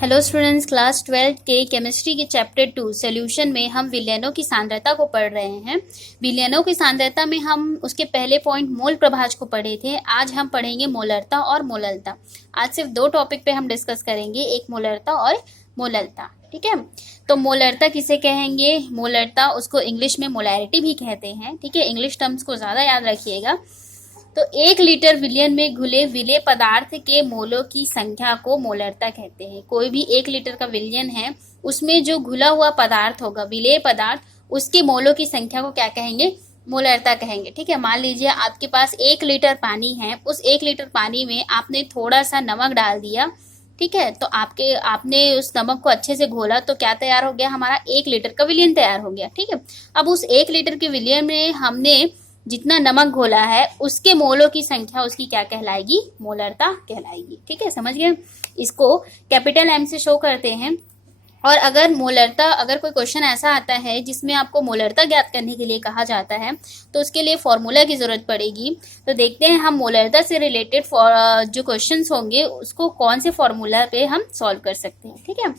Hello students, class 12 के chemistry के chapter 2 solution में हम विलयनों की सांद्रता को पढ़ रहे हैं। विलयनों की सांद्रता में हम उसके पहले पॉइंट मोल प्रभाज को पढ़े थे। आज हम पढ़ेंगे मोलरता और मोललता। आज सिर्फ दो टॉपिक पे हम डिस्कस करेंगे, एक मोलरता और मोललता। ठीक है, तो मोलरता किसे कहेंगे? मोलरता उसको इंग्लिश में मोलैरिटी भी कहते हैं। ठीक है, इंग्लिश टर्म्स को ज़्यादा याद रखिएगा। तो 1 लीटर विलयन में घुले विलेय पदार्थ के मोलों की संख्या को मोलरता कहते हैं। कोई भी 1 लीटर का विलयन है, उसमें जो घुला हुआ पदार्थ होगा, विलेय पदार्थ, उसके मोलों की संख्या को क्या कहेंगे? मोलरता कहेंगे। ठीक है, मान लीजिए आपके पास 1 लीटर पानी है, उस 1 लीटर पानी में आपने थोड़ा सा नमक डाल दिया। ठीक है, तो आपने उस नमक को अच्छे से घोला तो क्या तैयार हो गया? हमारा 1 लीटर का विलयन तैयार हो गया। ठीक है, अब उस 1 लीटर के विलयन में हमने जितना नमक घोला है उसके मोलों की संख्या उसकी क्या कहलाएगी? मोलरता कहलाएगी। ठीक है, समझ गए? इसको कैपिटल एम से शो करते हैं। और अगर कोई क्वेश्चन ऐसा आता है जिसमें आपको मोलरता ज्ञात करने के लिए कहा जाता है तो उसके लिए फॉर्मूला की जरूरत पड़ेगी। तो देखते हैं हम मोलरता से रिलेटेड जो क्वेश्चंस होंगे उसको कौन से फॉर्मूला पे हम सॉल्व कर सकते हैं। ठीक है,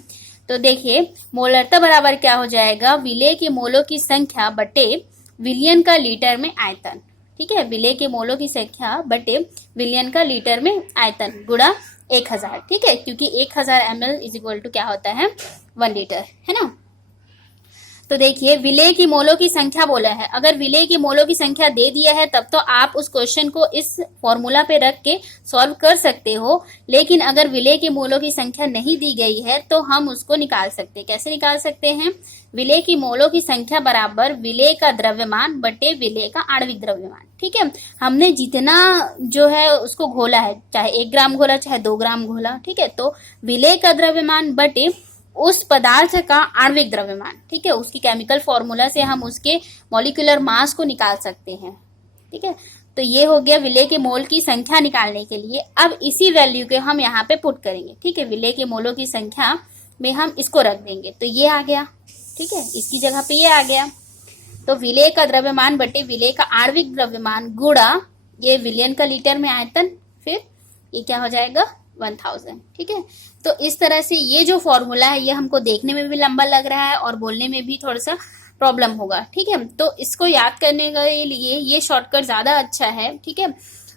तो देखिए मोलरता बराबर क्या हो जाएगा? विलेय के मोलों की संख्या बटे विलयन का लीटर में आयतन। ठीक है, विलेय के मोलों की संख्या बटे विलयन का लीटर में आयतन गुणा 1000। ठीक है, क्योंकि 1000 ml इज इक्वल टू क्या होता है? 1 लीटर, है ना। तो देखिए विलेय की मोलों की संख्या बोला है। अगर विलेय की मोलों की संख्या दे दिया है तब तो आप उस क्वेश्चन को इस फॉर्मूला पे रख के सॉल्व कर सकते हो। लेकिन अगर विलेय के मोलों की संख्या नहीं दी गई है तो हम उसको निकाल सकते हैं। कैसे निकाल सकते हैं? विलेय की मोलों की संख्या बराबर विलेय का द्रव्यमान बटे विलेय का आणविक द्रव्यमान। ठीक है, हमने जितना जो है उसको घोला है, चाहे 1 ग्राम घोला चाहे 2 ग्राम घोला। ठीक है, तो विलेय का द्रव्यमान बटे उस पदार्थ का आणविक द्रव्यमान। ठीक है, उसकी केमिकल फॉर्मूला से हम उसके मॉलिक्यूलर मास को निकाल सकते हैं। ठीक है, तो ये हो गया विलेय के मोल की संख्या निकालने के लिए। अब इसी वैल्यू के हम यहाँ पे पुट करेंगे। ठीक है, विलेय के मोलों की संख्या में हम इसको रख देंगे तो ये आ गया। ठीक है, इसकी जगह पे ये आ गया। तो विलेय का द्रव्यमान बटे विलेय का आणविक द्रव्यमान गुणा ये विलयन का लीटर में आयतन, फिर ये क्या हो जाएगा? 1000। ठीक है, तो इस तरह से ये जो फॉर्मूला है ये हमको देखने में भी लंबा लग रहा है और बोलने में भी थोड़ा सा प्रॉब्लम होगा। ठीक है, तो इसको याद करने के लिए ये शॉर्टकट ज्यादा अच्छा है। ठीक है,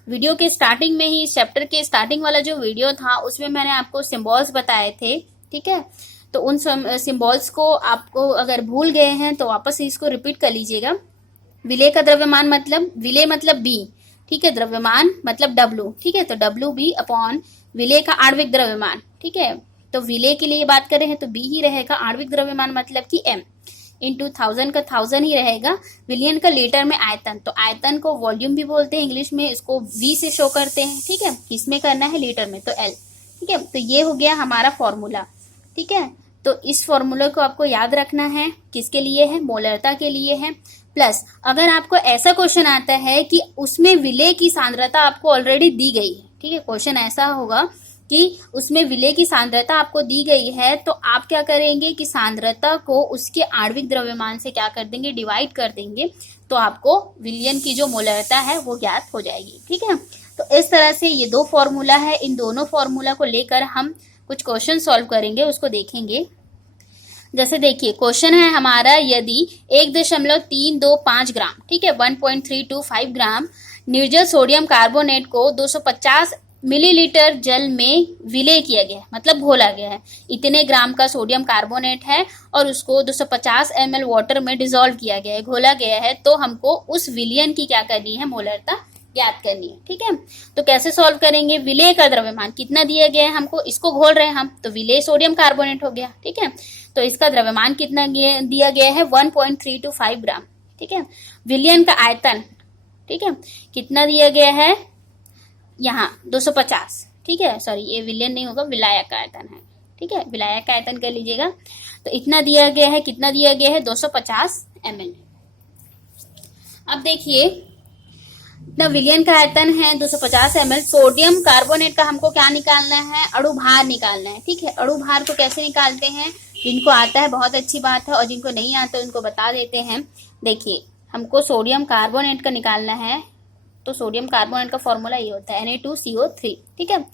वीडियो के स्टार्टिंग में ही, चैप्टर के स्टार्टिंग वाला जो वीडियो था उसमें मैंने आपको सिंबल्स बताए थे। ठीक है, तो उन सिंबल्स को आपको अगर भूल गए हैं तो वापस इसको रिपीट कर लीजिएगा। विलेय का द्रव्यमान मतलब, विलेय मतलब बी। ठीक है, द्रव्यमान मतलब W। ठीक है, तो WB अपॉन विलेय का आणविक द्रव्यमान। ठीक है, तो विलेय के लिए बात कर रहे हैं तो B ही रहेगा। आणविक द्रव्यमान मतलब कि M इंटू 1000 का 1000 ही रहेगा। विलयन का लीटर में आयतन, तो आयतन को वॉल्यूम भी बोलते हैं इंग्लिश में, इसको V से शो करते हैं। ठीक है, किसमें करना है? लीटर में, तो L। ठीक है, तो ये हो गया हमारा फॉर्मूला। ठीक है, तो इस फॉर्मूला को आपको याद रखना है। किसके लिए है? मोलरता के लिए है। प्लस अगर आपको ऐसा क्वेश्चन आता है कि उसमें विलेय की सांद्रता आपको ऑलरेडी दी गई है। ठीक है, क्वेश्चन ऐसा होगा कि उसमें विलेय की सांद्रता आपको दी गई है तो आप क्या करेंगे कि सांद्रता को उसके आणविक द्रव्यमान से क्या कर देंगे? डिवाइड कर देंगे, तो आपको विलयन की जो मोलरता है वो ज्ञात हो जाएगी। ठीक है, तो इस तरह से ये 2 फॉर्मूला है। इन दोनों फॉर्मूला को लेकर हम कुछ क्वेश्चन सॉल्व करेंगे, उसको देखेंगे। जैसे देखिए क्वेश्चन है हमारा, यदि 1.325 ग्राम, ठीक है, 1.325 ग्राम निर्जल सोडियम कार्बोनेट को 250 मिलीलीटर जल में विलेय किया गया है, मतलब घोला गया है। इतने ग्राम का सोडियम कार्बोनेट है और उसको 250 ml वाटर में डिसॉल्व किया गया है, घोला गया है। तो हमको उस विलयन की क्या करनी है? मोलरता ज्ञात करनी है। ठीक है, तो कैसे सॉल्व करेंगे? विलेय का द्रव्यमान कितना दिया गया है हमको, इसको घोल रहे हैं हम, तो विलेय सोडियम कार्बोनेट हो गया। ठीक है, तो इसका द्रव्यमान कितना दिया गया है? 1.325 ग्राम। ठीक है, विलयन का आयतन, ठीक है, कितना दिया गया है? यहाँ 250। ठीक है, सॉरी ये विलयन नहीं होगा, विलायक का आयतन है। ठीक है, विलायक का आयतन कर लीजिएगा। तो इतना दिया गया है, कितना दिया गया है? 250 ml। अब देखिए इतना विलयन का आयतन है 250 ml। सोडियम कार्बोनेट का हमको क्या निकालना है? अणु भार निकालना है। ठीक है, अणु भार को कैसे निकालते हैं? जिनको आता है बहुत अच्छी बात है, और जिनको नहीं आता उनको बता देते हैं। देखिए हमको सोडियम कार्बोनेट का निकालना है, तो सोडियम कार्बोनेट का फॉर्मूला ये होता है Na2CO3। ठीक है,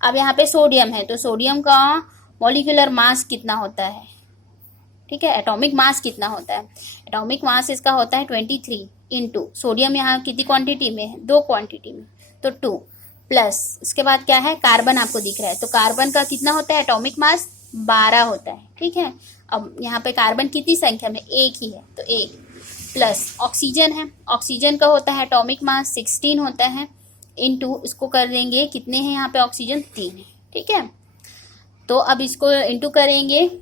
अब यहाँ पे सोडियम है तो सोडियम का मॉलिक्यूलर मास कितना होता है, ठीक है, एटॉमिक मास कितना होता है, एटॉमिक मास इसका होता है 23 इंटू सोडियम, यहाँ कितनी क्वांटिटी में है, 2 क्वांटिटी में, तो 2 प्लस इसके बाद क्या है, कार्बन आपको दिख रहा है, तो कार्बन का कितना होता है एटॉमिक मास 12 होता है, ठीक है। अब यहाँ पे कार्बन कितनी संख्या में, एक ही है, तो 1 प्लस ऑक्सीजन है, ऑक्सीजन का होता है एटॉमिक मास 16 होता है, इंटू इसको कर देंगे, कितने हैं यहाँ पे ऑक्सीजन 3 है, ठीक है। तो अब इसको इंटू करेंगे तो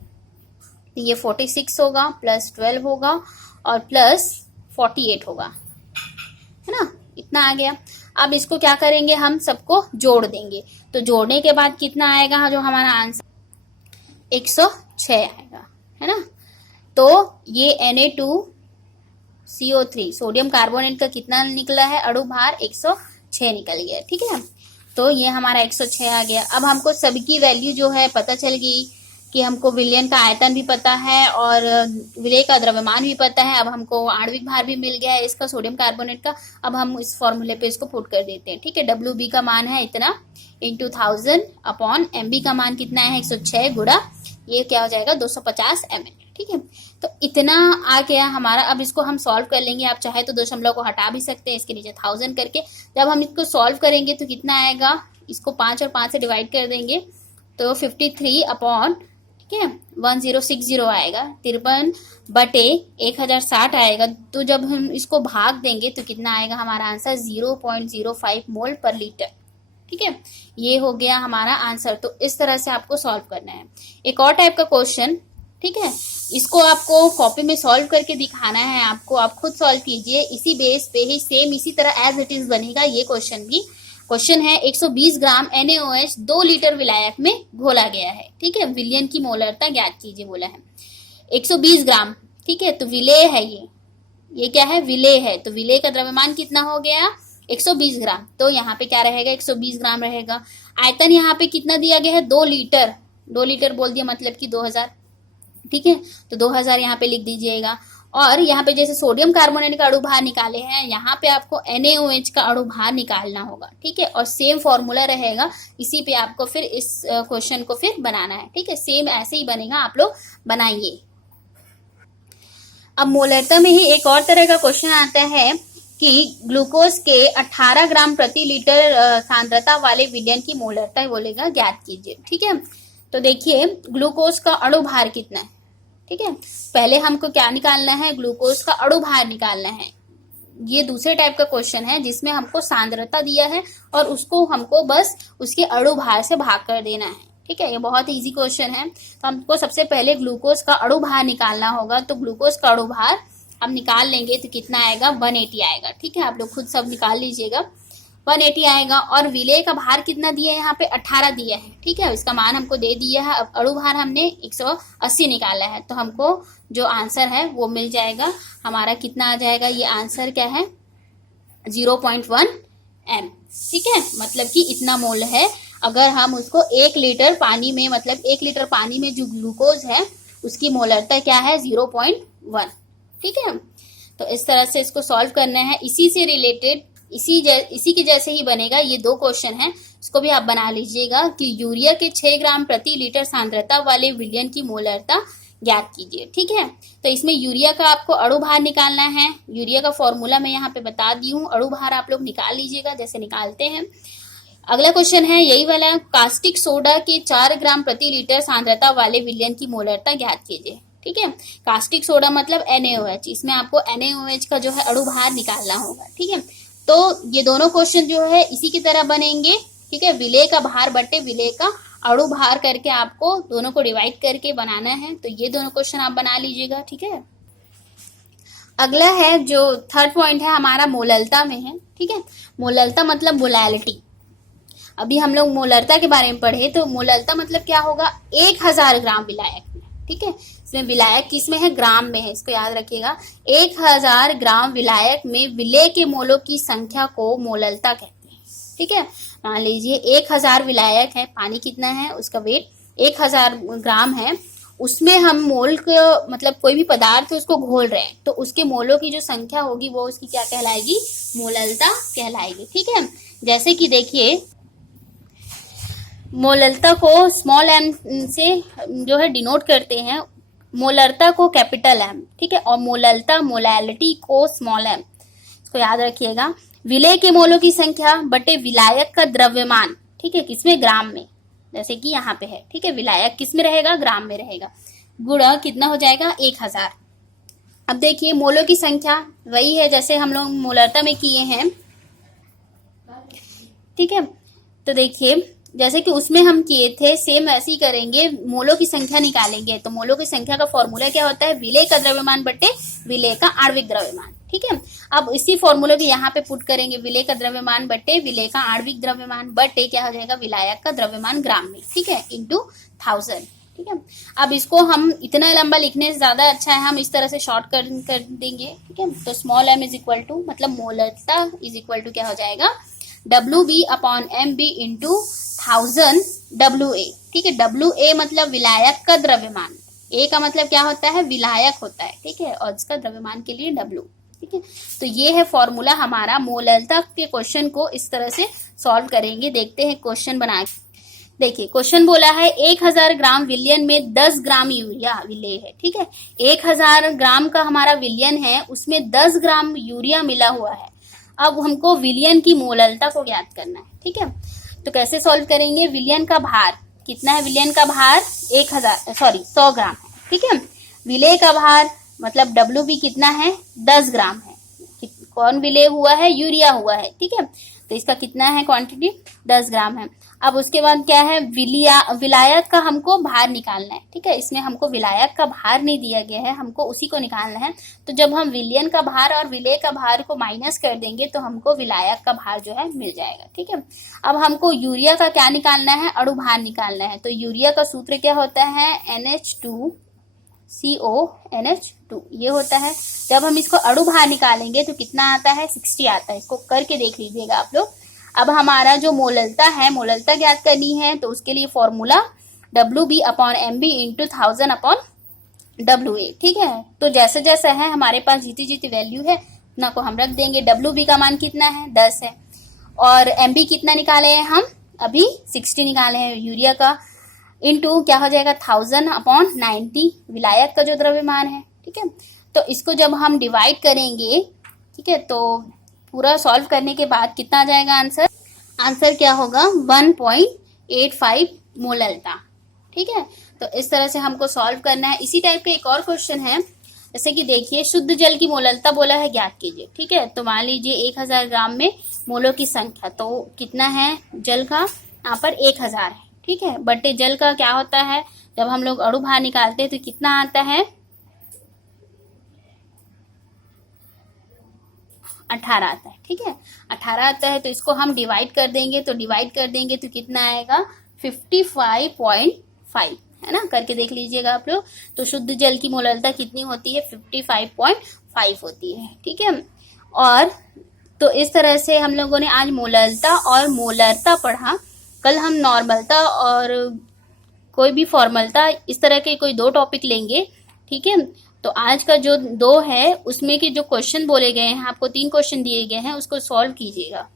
ये 46 होगा, प्लस 12 होगा और प्लस 48 होगा, है ना, इतना आ गया। अब इसको क्या करेंगे, हम सबको जोड़ देंगे, तो जोड़ने के बाद कितना आएगा, जो हमारा आंसर 106 आएगा, है ना। तो ये Na2CO3 सोडियम कार्बोनेट का कितना निकला है, अणु भार 106 निकल गया, ठीक है। तो ये हमारा 106 आ गया। अब हमको सबकी वैल्यू जो है पता चल गई कि हमको विलयन का आयतन भी पता है और विलेय का द्रव्यमान भी पता है। अब हमको आणविक भार भी मिल गया है इसका, सोडियम कार्बोनेट का। अब हम इस फॉर्मूले पे इसको पुट कर देते हैं, ठीक है। WB का मान है इतना इंटू 1000 अपॉन MB का मान कितना है 106 गुणा ये क्या हो जाएगा 250 ml, ठीक है। तो इतना आ गया हमारा। अब इसको हम सॉल्व कर लेंगे, आप चाहे तो दशमलव को हटा भी सकते हैं इसके नीचे 1000 करके। जब हम इसको सॉल्व करेंगे तो कितना आएगा, इसको 5 और 5 से डिवाइड कर देंगे तो 53 अपॉन, ठीक है, 1060 आएगा, 53 बटे 1060 आएगा। तो जब हम इसको भाग देंगे तो कितना आएगा हमारा आंसर 0.05 मोल पर लीटर, ठीक है। ये हो गया हमारा आंसर। तो इस तरह से आपको सॉल्व करना है। एक और टाइप का क्वेश्चन, ठीक है, इसको आपको कॉपी में सॉल्व करके दिखाना है आपको, आप खुद सॉल्व कीजिए। इसी बेस पे ही सेम इसी तरह एज इट इज बनेगा ये क्वेश्चन भी। क्वेश्चन है 120 ग्राम NaOH 2 लीटर विलायक में घोला गया है, ठीक है। विलयन की मोलरता ज्ञात कीजिए बोला है। 120 ग्राम, ठीक है, तो विलेय है ये क्या है, विलेय है। तो विलेय का द्रव्यमान कितना हो गया 120 ग्राम। तो यहाँ पे क्या रहेगा 120 ग्राम रहेगा। आयतन यहाँ पे कितना दिया गया है 2 लीटर, 2 लीटर बोल दिया मतलब कि 2000, ठीक है। तो 2000 यहाँ पे लिख दीजिएगा। और यहाँ पे जैसे सोडियम कार्बोनेट का अणु भार निकाले हैं, यहाँ पे आपको NaOH का अणु भार निकालना होगा, ठीक है। और सेम फॉर्मूला रहेगा, इसी पे आपको फिर इस क्वेश्चन को फिर बनाना है, ठीक है। सेम ऐसे ही बनेगा, आप लोग बनाइए। अब मोलरता में ही एक और तरह का क्वेश्चन आता है कि ग्लूकोज के 18 ग्राम प्रति लीटर सांद्रता वाले विलयन की मोलरता बोलेगा ज्ञात कीजिए, ठीक है। तो देखिए ग्लूकोज का अणु भार कितना है, ठीक है। पहले हमको क्या निकालना है, ग्लूकोज का अणु भार निकालना है। ये दूसरे टाइप का क्वेश्चन है जिसमें हमको सांद्रता दिया है और उसको हमको बस उसके अणु भार से भाग कर देना है, ठीक है। ये बहुत इजी क्वेश्चन है। तो हमको सबसे पहले ग्लूकोज का अणु भार निकालना होगा। तो ग्लूकोज का अणु भार हम निकाल लेंगे तो कितना आएगा 180 आएगा, ठीक है। आप लोग खुद सब निकाल लीजिएगा, 180 आएगा। और विलेय का भार कितना दिया है यहाँ पे 18 दिया है, ठीक है। इसका मान हमको दे दिया है। अब अणु भार हमने 180 निकाला है, तो हमको जो आंसर है वो मिल जाएगा। हमारा कितना आ जाएगा, ये आंसर क्या है 0.1 m, ठीक है। मतलब कि इतना मोल है। अगर हम उसको 1 लीटर पानी में, मतलब 1 लीटर पानी में जो ग्लूकोज है उसकी मोलरता क्या है 0.1, ठीक है। तो इस तरह से इसको सॉल्व करना है। इसी से रिलेटेड इसी के जैसे ही बनेगा। ये 2 क्वेश्चन हैं, इसको भी आप बना लीजिएगा कि यूरिया के 6 ग्राम प्रति लीटर सांद्रता वाले विलयन की मोलरता ज्ञात कीजिए, ठीक है। तो इसमें यूरिया का आपको अणु भार निकालना है। यूरिया का फॉर्मूला मैं यहाँ पे बता दी हूँ, अणु भार आप लोग निकाल लीजिएगा जैसे निकालते हैं। अगला क्वेश्चन है यही वाला, कास्टिक सोडा के 4 ग्राम प्रति लीटर सांद्रता वाले विलयन की मोलरता ज्ञात कीजिए, ठीक है। कास्टिक सोडा मतलब NaOH, इसमें आपको NaOH का जो है अणु भार निकालना होगा, ठीक है। तो ये दोनों क्वेश्चन जो है इसी की तरह बनेंगे, ठीक है। विलेय का भार बटे विलेय का अणु भार करके आपको दोनों को डिवाइड करके बनाना है। तो ये दोनों क्वेश्चन आप बना लीजिएगा, ठीक है। अगला है जो थर्ड पॉइंट है हमारा मोललता में है, ठीक है। मोललता मतलब मोलैलिटी। अभी हम लोग मोलरता के बारे में पढ़े, तो मोललता मतलब क्या होगा 1000 ग्राम विलायक में, ठीक है। इसमें विलायक किसमें है, ग्राम में है, इसको याद रखिएगा। 1000 ग्राम विलायक में विलेय के मोलों की संख्या को मोललता कहते हैं, ठीक है। मान लीजिए 1000 विलायक है, पानी कितना है उसका वेट 1000 ग्राम है, उसमें हम मोल को मतलब कोई भी पदार्थ उसको घोल रहे हैं, तो उसके मोलों की जो संख्या होगी वो उसकी क्या कहलाएगी, मोललता कहलाएगी, ठीक है। जैसे कि देखिए मोलरता को स्मॉल एम से जो है डिनोट करते हैं, मोलरता को कैपिटल एम, ठीक है, और मोलरता मोलैलिटी को स्मॉल एम, इसको याद रखिएगा। विलेय के मोलों की संख्या बटे विलायक का द्रव्यमान, ठीक है, किसमें, ग्राम में, जैसे कि यहाँ पे है, ठीक है, विलायक किस में रहेगा, ग्राम में रहेगा, गुणा कितना हो जाएगा 1000। अब देखिए मोलों की संख्या वही है जैसे हम लोग मोलरता में किए हैं, ठीक है। तो देखिए जैसे कि उसमें हम किए थे सेम ऐसे ही करेंगे, मोलों की संख्या निकालेंगे। तो मोलों की संख्या का फॉर्मूला क्या होता है, विलेय का द्रव्यमान बटे विलेय का आणविक द्रव्यमान, ठीक है। अब इसी फॉर्मूले को यहाँ पे पुट करेंगे, विलेय का द्रव्यमान बटे विलेय का आणविक द्रव्यमान बटे क्या हो जाएगा, विलायक का द्रव्यमान ग्राम में, ठीक है, इंटू 1000, ठीक है। अब इसको हम इतना लंबा लिखने से ज्यादा अच्छा है हम इस तरह से शॉर्ट कर देंगे, ठीक है। तो small M is equal to, मतलब मोलरता इज इक्वल टू क्या हो जाएगा, WB upon MB into 1000 WA, ठीक है। WA मतलब विलायक का द्रव्यमान, A का मतलब क्या होता है, विलायक होता है, ठीक है, और इसका द्रव्यमान के लिए W, ठीक है। तो ये है फॉर्मूला हमारा। मोलरता के क्वेश्चन को इस तरह से सॉल्व करेंगे। देखते हैं क्वेश्चन बना के। देखिए क्वेश्चन बोला है 1000 ग्राम विलयन में 10 ग्राम यूरिया विलेय है, ठीक है। 1000 ग्राम का हमारा विलयन है, उसमें 10 ग्राम यूरिया मिला हुआ है। अब हमको विलयन की मोलरता को ज्ञात करना है, ठीक है। तो कैसे सॉल्व करेंगे, विलयन का भार कितना है, विलयन का भार 100 ग्राम है, ठीक है। विलेय का भार मतलब WB कितना है, 10 ग्राम है। कौन विलेय हुआ है, यूरिया हुआ है, ठीक है। तो इसका कितना है क्वांटिटी, 10 ग्राम है। अब उसके बाद क्या है, विलायक का हमको भार निकालना है, ठीक है। इसमें हमको विलायक का भार नहीं दिया गया है, हमको उसी को निकालना है। तो जब हम विलयन का भार और विलेय का भार को माइनस कर देंगे तो हमको विलायक का भार जो है मिल जाएगा, ठीक है। अब हमको यूरिया का क्या निकालना है, अणु भार निकालना है। तो यूरिया का सूत्र क्या होता है, NH2CONH2 ये होता है। जब हम इसको अणु भार निकालेंगे तो कितना आता है, 60 आता है। इसको करके देख लीजिएगा आप लोग। अब हमारा जो मोलरता है, मोलरता ज्ञात करनी है, तो उसके लिए formula WB upon MB into 1000 upon WA, ठीक है। तो जैसे जैसा है हमारे पास जीती जीती वैल्यू है ना को हम रख देंगे। WB का मान कितना है, 10 है, और MB कितना निकाले हैं हम, अभी 60 निकाले हैं यूरिया का, इंटू क्या हो जाएगा 1000 अपॉन 90 विलायक का जो द्रव्यमान है, ठीक है। तो इसको जब हम डिवाइड करेंगे, ठीक है, तो पूरा सॉल्व करने के बाद कितना आ जाएगा आंसर, आंसर क्या होगा 1.85 मोलरता, ठीक है। तो इस तरह से हमको सॉल्व करना है। इसी टाइप का एक और क्वेश्चन है, जैसे कि देखिए शुद्ध जल की मोलरता बोला है ज्ञात कीजिए, ठीक है। तो मान लीजिए 1000 ग्राम में मोलों की संख्या, तो कितना है जल का, यहाँ पर 1000 है, ठीक है। बटे जल का क्या होता है, जब हम लोग अणु भार निकालते हैं तो कितना आता है, 18 आता है, ठीक है, 18 आता है। तो इसको हम डिवाइड कर देंगे, तो डिवाइड कर देंगे तो कितना आएगा 55.5, है ना, करके देख लीजिएगा आप लोग। तो शुद्ध जल की मोलरता कितनी होती है, 55.5 होती है, ठीक है। और तो इस तरह से हम लोगों ने आज मोलरता और मोलरता पढ़ा। कल हम नॉर्मलता और कोई भी फॉर्मलता, इस तरह के कोई 2 टॉपिक लेंगे, ठीक है। तो आज का जो 2 है उसमें के जो क्वेश्चन बोले गए हैं, आपको 3 क्वेश्चन दिए गए हैं, उसको सॉल्व कीजिएगा।